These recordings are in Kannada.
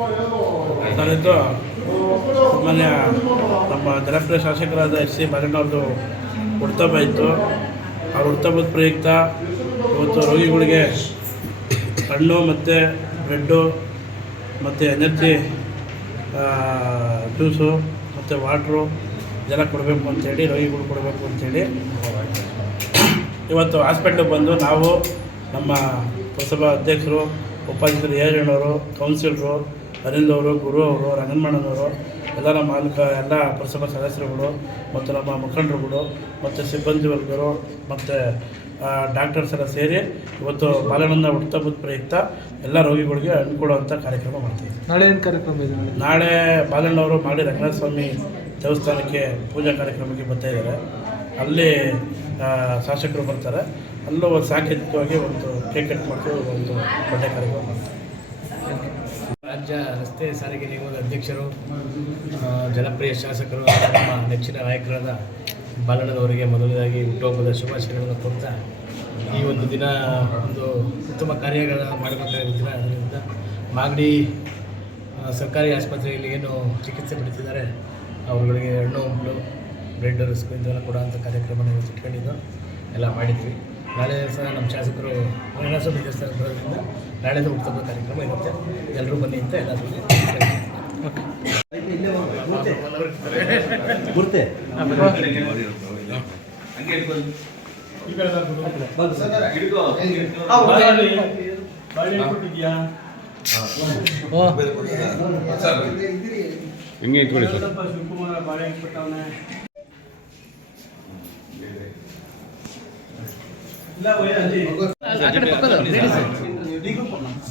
ನಾನಿದ್ದು ಸಾಮಾನ್ಯ ನಮ್ಮ ಜನಪ್ರಿಯ ಶಾಸಕರಾದ ಎಸ್ ಸಿ ಮರಣ್ಣವ್ರದ್ದು ಹುಡ್ತಬ್ಬ ಇತ್ತು. ಆ ಹುಡ್ತಬ್ಬದ ಪ್ರಯುಕ್ತ ಇವತ್ತು ರೋಗಿಗಳಿಗೆ ಹಣ್ಣು ಮತ್ತು ಬ್ರೆಡ್ಡು ಮತ್ತು ಎನರ್ಜಿ ಜ್ಯೂಸು ಮತ್ತು ವಾಟ್ರು ಜನ ಕೊಡಬೇಕು ಅಂಥೇಳಿ ರೋಗಿಗಳು ಕೊಡಬೇಕು ಅಂಥೇಳಿ ಇವತ್ತು ಹಾಸ್ಪಿಟ್ಲಿಗೆ ಬಂದು ನಾವು ನಮ್ಮ ಪುರಸಭಾ ಅಧ್ಯಕ್ಷರು, ಉಪಾಧ್ಯಕ್ಷರು ಏಜಣ್ಣವರು ಕೌನ್ಸಿಲರು ಅನಿಲ್ ಅವರು ಗುರು ಅವರು ರಂಗನಮಣ್ಣನವರು ಎಲ್ಲ ನಮ್ಮ ಮಾಲೀಕ ಎಲ್ಲ ಪುರಸಭಾ ಸದಸ್ಯರುಗಳು ಮತ್ತು ನಮ್ಮ ಮುಖಂಡರುಗಳು ಮತ್ತು ಸಿಬ್ಬಂದಿ ವರ್ಗರು ಮತ್ತು ಡಾಕ್ಟರ್ಸ್ ಎಲ್ಲ ಸೇರಿ ಇವತ್ತು ಬಾಲನಂದ ಹುಟ್ಟುಹಬ್ಬದ ಪ್ರಯುಕ್ತ ಎಲ್ಲ ರೋಗಿಗಳಿಗೆ ಹಣ್ಣು ಕೊಡುವಂಥ ಕಾರ್ಯಕ್ರಮ ಮಾಡ್ತೀವಿ. ನಾಳೆ ಏನು ಕಾರ್ಯಕ್ರಮ ಇದೆ ನಾಳೆ ಬಾಲಣ್ಣವರು ಮಾಡಿ ರಂಗನಾಥ ಸ್ವಾಮಿ ದೇವಸ್ಥಾನಕ್ಕೆ ಪೂಜಾ ಕಾರ್ಯಕ್ರಮಕ್ಕೆ ಬರ್ತಾ ಇದ್ದಾರೆ. ಅಲ್ಲಿ ಶಾಸಕರು ಬರ್ತಾರೆ. ಅಲ್ಲೂ ಒಂದು ಸಾಂಕೇತಿಕವಾಗಿ ಒಂದು ಕೇಕ್ ಕಟ್ ಮಾಡ್ತೀವಿ ಒಂದು ಬಟ್ಟೆ ಕಾರ್ಯಕ್ರಮ ಮಾಡ್ತೀವಿ ರಾಜ್ಯ ರಸ್ತೆ ಸಾರಿಗೆ ನಿಗಮದ ಅಧ್ಯಕ್ಷರು ಜನಪ್ರಿಯ ಶಾಸಕರು, ನಮ್ಮ ನೆಚ್ಚಿನ ನಾಯಕರಾದ ಬಾಲಣ್ಣದವರಿಗೆ ಮೊದಲನೇದಾಗಿ ಹುಟ್ಟುಹಬ್ಬದ ಶುಭಾಶಯಗಳನ್ನು ಕೊಡ್ತಾ, ಈ ಒಂದು ದಿನ ಒಂದು ಉತ್ತಮ ಕಾರ್ಯಗಳ ಮಾಡಬೇಕಾದ ದಿನ. ಅದರಿಂದ ಮಾಗಡಿ ಸರ್ಕಾರಿ ಆಸ್ಪತ್ರೆಯಲ್ಲಿ ಏನು ಚಿಕಿತ್ಸೆ ಪಡಿತಿದ್ದಾರೆ ಅವರುಗಳಿಗೆ ಹಣ್ಣು ಹಂಪಲು ಬ್ರೆಡ್ ರಸ್ಕು ಇದೆಲ್ಲ ಅಂಥ ಕಾರ್ಯಕ್ರಮ ಇಟ್ಕೊಂಡಿದ್ದು, ಎಲ್ಲ ಮಾಡಿದ್ವಿ. ನಾಳೆ ಸಹ ನಮ್ಮ ಶಾಸಕರು ರಂಗನಾಥಸ್ವಾಮಿ ದೇವಸ್ಥಾನಕ್ಕೆ ಬರೋದ್ರಿಂದ ನಾಳೆದು ಹುಟ್ಟುಹಬ್ಬದ ಕಾರ್ಯಕ್ರಮ ಇರುತ್ತೆ ಎಲ್ಲರೂ ಬನ್ನಿ ಅಂತ ಎಲ್ಲ ಗುರ್ತೆ ಹಿಂಗೆ ಇಟ್ಕೊಳ್ಳಿ ಸರ್ ಹಾಂ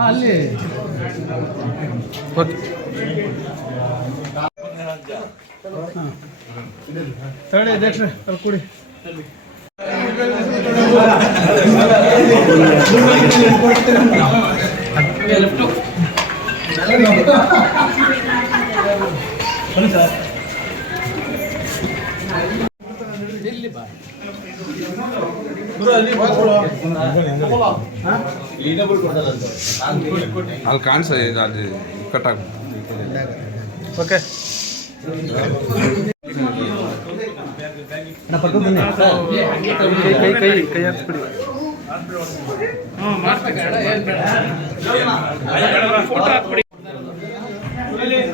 ಅಲ್ಲಿ ತಗೊಳ್ಳಿ ಅಧ್ಯಕ್ಷ ಅಲ್ಲಿ. ಕೊಡಿ ಅಲ್ಲಿ ಕಾಣಿಸ ಅಲ್ಲಿ ಕಟ್ ಆಗ್ಬೋದು ಓಕೆ ಕೈ ಕೈ ಕೈ ಕೈ ಹಾಕ್ಸ್ಬಿಡಿ. ಕ್ಲೀನ್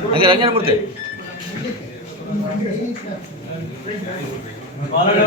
ಮಾಡೋಲ್ಲ ಇರ್ತಾರೆ ಬೈ